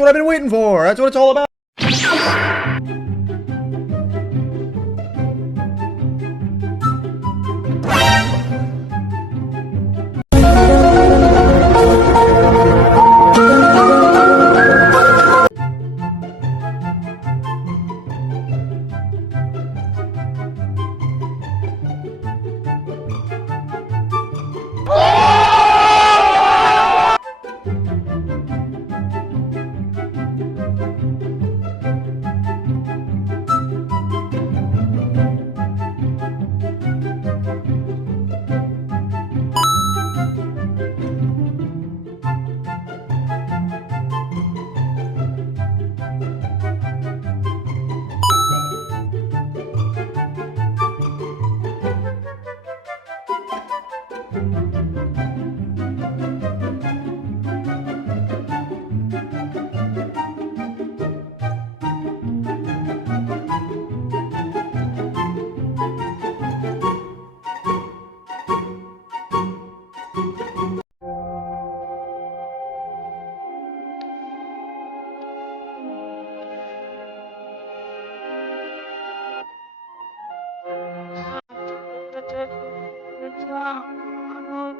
what I've been waiting for. That's what it's all about.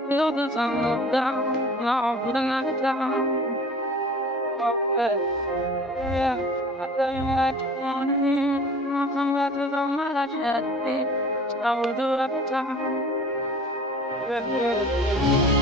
Feel the sun go down, now for the night down. Yeah, I tell you what you want to hear. My sunglasses on my life, yeah, I will do it every time.